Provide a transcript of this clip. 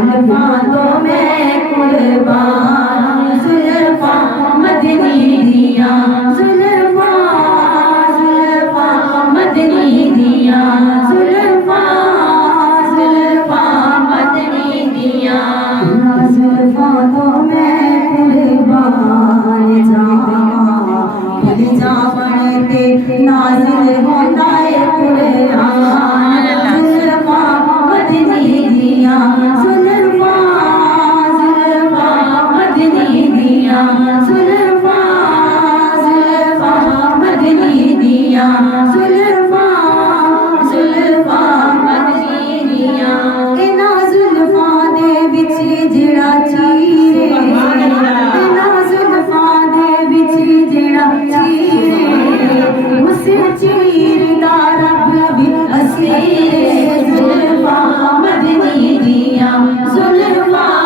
زلفاں تو میں قربان زلفاں مدنی دیاں زلفاں زلفاں مدنی دیاں زلفاں زلفاں مدنی دیاں زلفاں تو میں قربان جاواں بھل جاون تے نازل ہوندا ہے قرآن زلفاں مدنی دیاں زلفاں زلفاں مدنی دیاں زلفاں زلفاں مدنی دیاں زلفاں زلفاں مدنی دیاں انہاں زلفاں دے وچ جڑا چیرے انہاں زلفاں دے وچ جڑا چیرے اس چیر دا رب بھی اسیرے زلفاں مدنی دیاں زلفاں